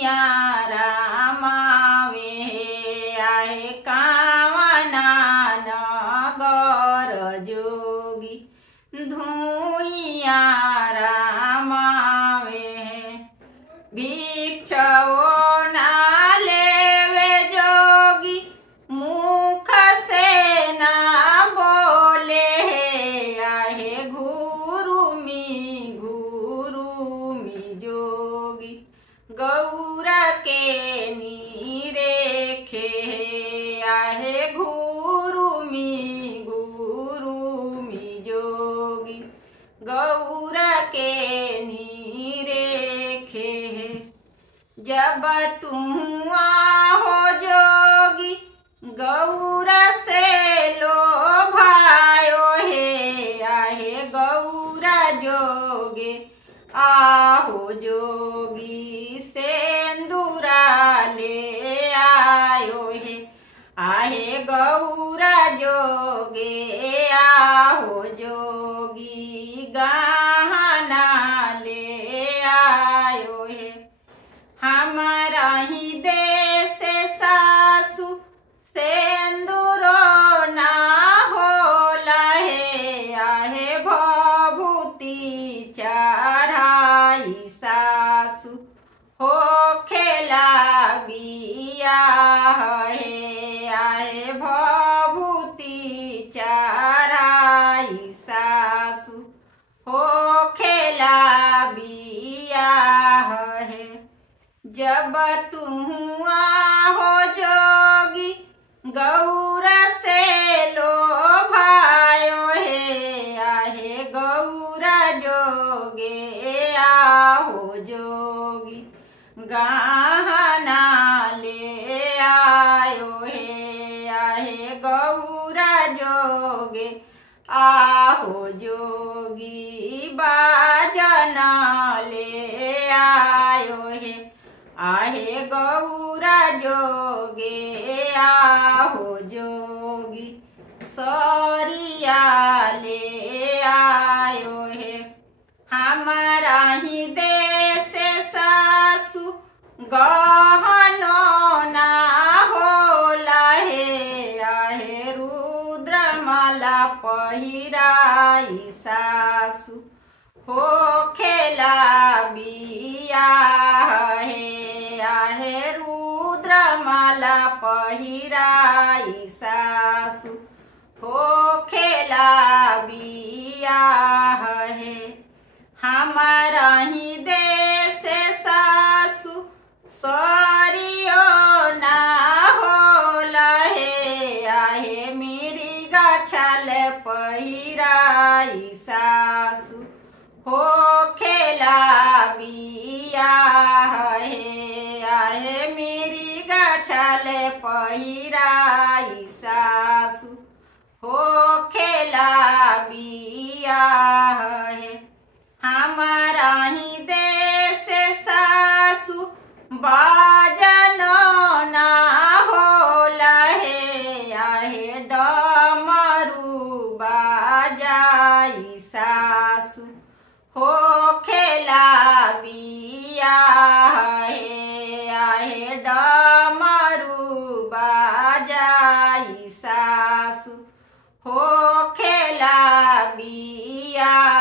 धुइया रामावे आहे कावना नगर जोगी धुइया रामावे भिक्षो ना लेवे जोगी मुख से ना बोले आहे घुरुमी जोगी गौर के नीरेखे आहे घुरुमी जोगी गौर के नीरेखे जब तुम आहो जोगी गौर से लो भायो हे आहे गौर जोगे आहो जोगी सेंदूरा ले आयो हे आहे गौर जोगे आहो जोगी गहना ले आयो हे हमारा ही देश सासु सेंदूरो ना होला हे आहे भभूति चढ़ाई सासु हो खेला बियाह हे आहे भभूति चढ़ाई सासु हो खेला बियाह है जब तुम आहो जोगी गौर से लो भायो हे आहे गौर जोगे आहो जोगी गहना ले आयो हे आहे गौर जोगे आहो जोगी बाजना ले आयो हे आहे गौर जोगे आहो जोगी सरिया ले आयो हे हमारा ही देश सासु गहनो ना होला हे आहे रुद्रमाला पहिराई सासु हो खेला बियाह हे आहे रुद्रमाला पहिराई सासु हो खेला बियाह हे हमारा ही देश सासु सरियो ना होला हे आहे मेरी गछल पहिराई सासु हो खेला बियाह हे आहे मेरी गछल पहिराई सासु हो खेला बियाह हे हमारा ही देश सासु बाजनो ना होला हे आहे डमरू बाजाई सासु हो खेला बियाह हे आहे डमरू बाजाई सासु हो खेला बियाह